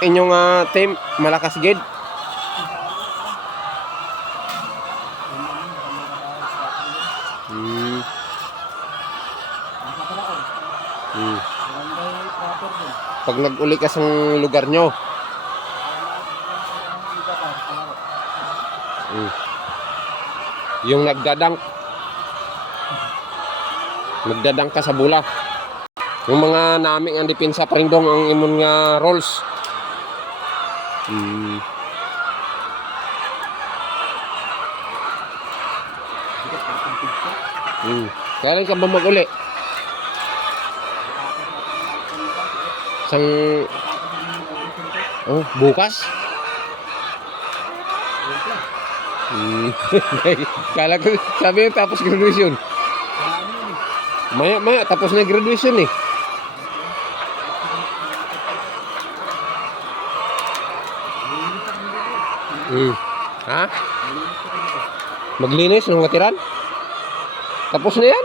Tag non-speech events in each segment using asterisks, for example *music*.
inyong ah, team malakas gid. Hmm. Hmm. Pag nag-uli ka sa lugar nyo. Hmm. Yung nagdadang nagdadang ka sa bula. Yung mga naming ang depensa pa rin dong ang imon nga roles. Hmm. Hmm. Kailan ka ba mag-uli? Sang... Oh, bukas? Hmm. *laughs* Kala ko, sabi yung tapos graduation. Maya, maya, tapos na graduation eh. Hmm. Ha? Maglinis ng latiran? Tapos na yan?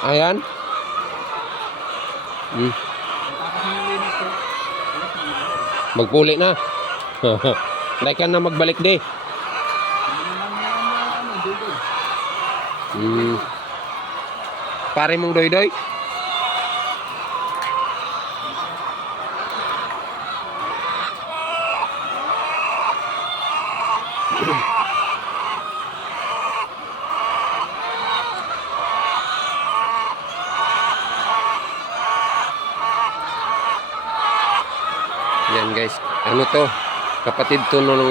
Ayan. Hmm. Magpuli na. *laughs* Dahil ka na magbalik di. Hmm. Pare mong doy-doy? Yan guys, ano to? Kapatid to nung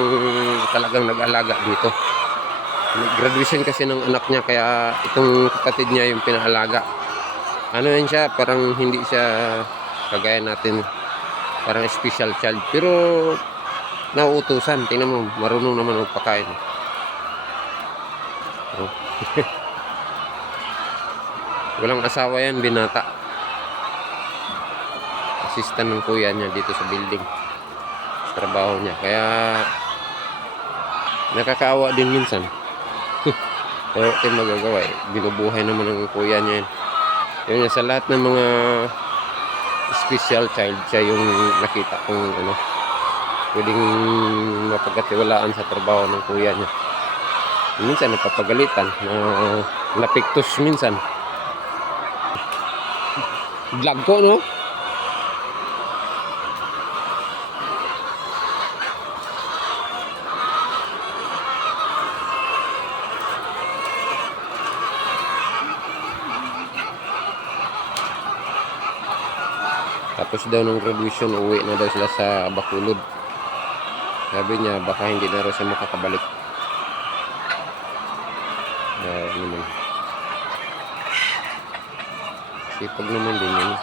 talagang nag-alaga dito. Graduation kasi ng anak niya kaya itong kapatid niya yung pinaalaga. Ano yan siya, parang hindi siya kagaya natin parang special child. Pero nauutusan, tingnan mo, marunong naman magpakain. Oh. *laughs* Walang asawa yan, binata assistant ng kuya niya dito sa building trabaho niya kaya nakakaawa din minsan *laughs* pero yung magagawa eh. binubuhay naman ng kuya niya yun yun nga, sa lahat ng mga special child siya yung nakita kong ano pwedeng mapagkatiwalaan sa trabaho ng kuya niya. Minsan napapagalitan na napiktos minsan. Vlog ko no? Tapos daw ng graduation, uwi na daw sila sa Bacolod. Sabi niya, baka hindi na raw siya makakabalik. Uh, naman. Sipag naman din yun.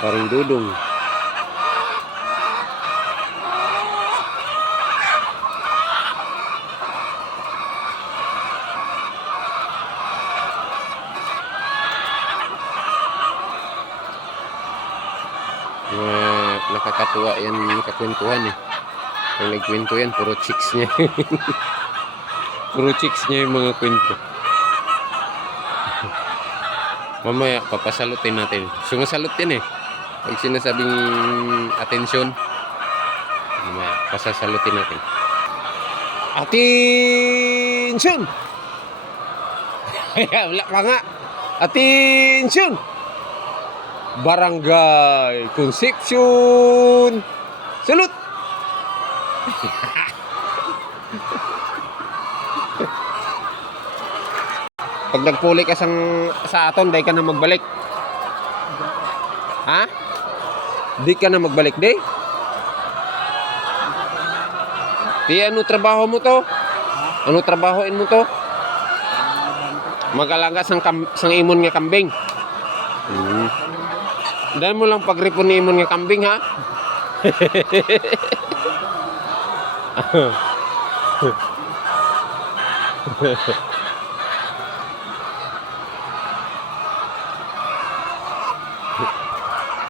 Parang dudong. Mga nakakatuwa yan kakwentuhan eh. Ang nagkwento yan, puro chicks niya. *laughs* puro chicks niya yung mga kwento. *laughs* Mamaya, papasalutin natin. Sumasalot yan eh. Pag sinasabing atensyon, mamaya, pasasalutin natin. Atensyon! *laughs* Wala pa nga. Atensyon! Barangay Concepcion. Salut. *laughs* Pag nagpuli ka sang, sa aton, dahil ka na magbalik. Ha? Di ka na magbalik, di? Di ano trabaho mo to? Ano trabahoin mo to? Magalaga sang, sang imon nga kambing. Hmm. Dahil mo lang pagripon ni imon nga kambing ha. *laughs*